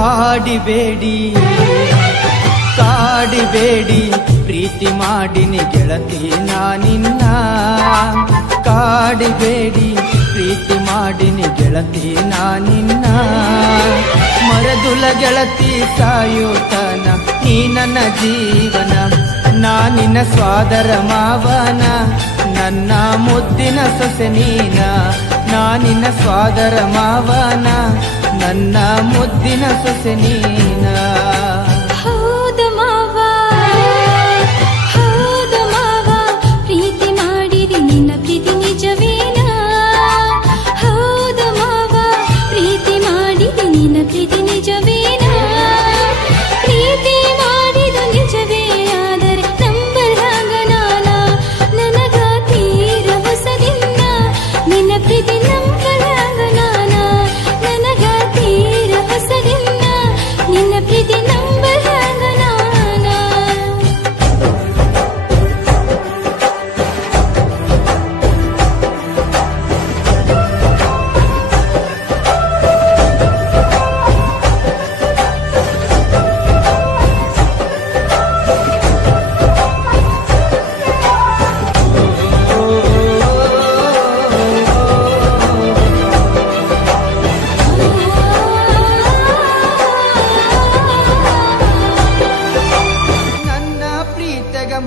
ಕಾಡಿಬೇಡಿ ಕಾಡಿಬೇಡಿ ಪ್ರೀತಿ ಮಾಡಿನಿ ಗೆಳತಿ ನಾನಿನ್ನ ಕಾಡಿಬೇಡಿ ಪ್ರೀತಿ ಮಾಡಿನಿ ಗೆಳತಿ ನಾನಿನ್ನ ಮರದುಲ ಗೆಳತಿ ಸಾಯುತನ ನೀ ನನ್ನ ಜೀವನ ನಾನಿನ್ನ ಸ್ವಾದರ ಮಾವನ ನನ್ನ ಮುದ್ದಿನ ಸೊಸೆ ನೀನ ನಾನಿನ್ನ ಸ್ವಾದರ ಮಾವನ ನನ್ನ ಮುದ್ದಿನ ಸೊಸೆ ನೀನ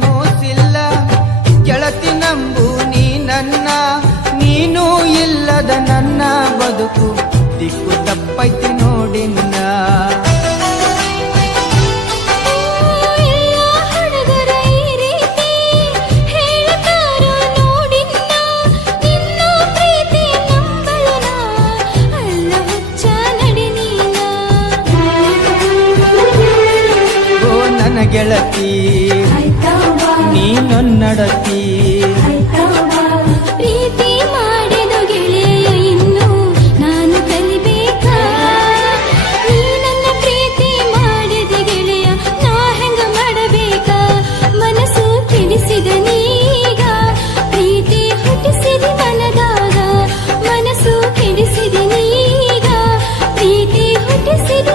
ಮೋಸಿಲ್ಲ ಗೆಳತಿ ನಂಬು ನೀ ನನ್ನ ನೀನು ಇಲ್ಲದ ನನ್ನ ಬದುಕು ದಿಕ್ಕು ತಪ್ಪೈತಿ ನೋಡಿನ್ನ ಗೆಳತಿ ನೀ ನನ್ನಡತಿ ಪ್ರೀತಿ ಮಾಡಿದ ಗೆಳೆಯ ಇನ್ನು ನಾನು ಕಲಿಬೇಕಾ ನೀ ನನ್ನ ಪ್ರೀತಿ ಮಾಡಿದ ಗೆಳೆಯ ನಾ ಹೆಂಗ ಮಾಡಬೇಕಾ ಮನಸ್ಸು ತಿಳಿಸಿದ ನೀಗ ಪ್ರೀತಿ ಹುಟ್ಟಿಸಿದ ಮನದಾಗ ಮನಸ್ಸು ತಿಳಿಸಿದ ನೀಗ ಪ್ರೀತಿ ಹುಟ್ಟಿಸಿದ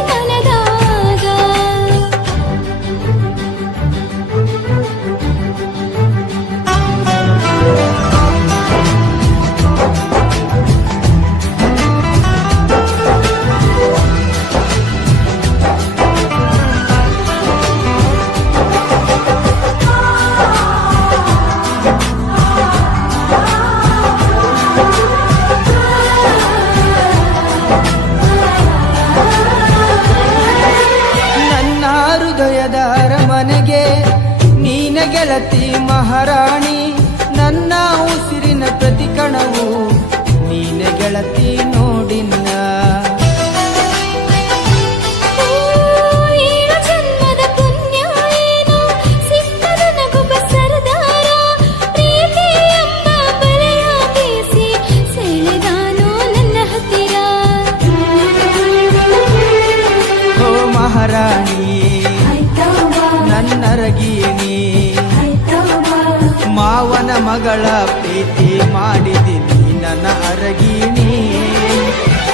ಅರಮನೆಗೆ ನೀನ ಗೆಳತಿ ಮಹಾರಾಣಿ ನನ್ನ ಉಸಿರಿನ ಪ್ರತಿ ಕಣವು ನೀನ ಗೆಳತಿ ನೋಡಿನ್ನ ಜನ್ಮದ ಪುಣ್ಯ ಏನು ಸಿಕ್ಕದ ನಗುಬ ಸರದಾರ ಪ್ರೀತಿ ಎಂಬ ಬಲೆಯ ಬೀಸಿ ಸೆಳೆದಾನೋ ನನ್ನ ಹತ್ತಿರ ಓ ಮಹಾರಾಣಿ ನನ್ನರಗೀನಿ ಮಾವನ ಮಗಳ ಪ್ರೀತಿ ಮಾಡಿದಿನಿ ನನ್ನ ಅರಗೀನಿ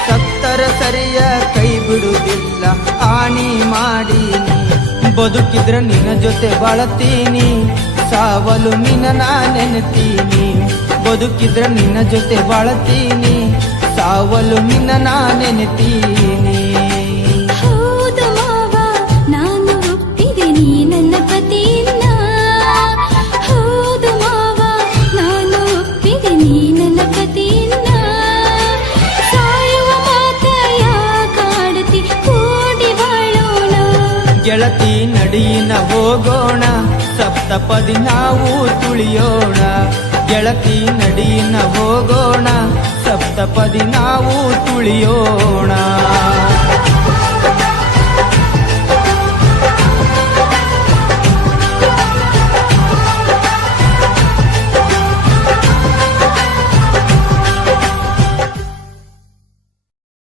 ಸತ್ತರ ಸರಿಯ ಕೈ ಬಿಡುವುದಿಲ್ಲ ಆಣಿ ಮಾಡೀನಿ ಬದುಕಿದ್ರ ನಿನ್ನ ಜೊತೆ ಬಾಳತೀನಿ ಸಾವಲು ನಿನ್ನ ನಾ ನೆನೆತೀನಿ ಬದುಕಿದ್ರ ನಿನ್ನ ಜೊತೆ ಬಾಳತೀನಿ ಸಾವಲು ನಿನ್ನ ನಾ ನೆನೆತೀನಿ ಗೆಳತಿ ನಡಿನ ಹೋಗೋಣ ಸಪ್ತಪದಿ ನಾವು ತುಳಿಯೋಣ ಗೆಳತಿ ನಡಿನ ಹೋಗೋಣ ಸಪ್ತಪದಿ ನಾವು ತುಳಿಯೋಣ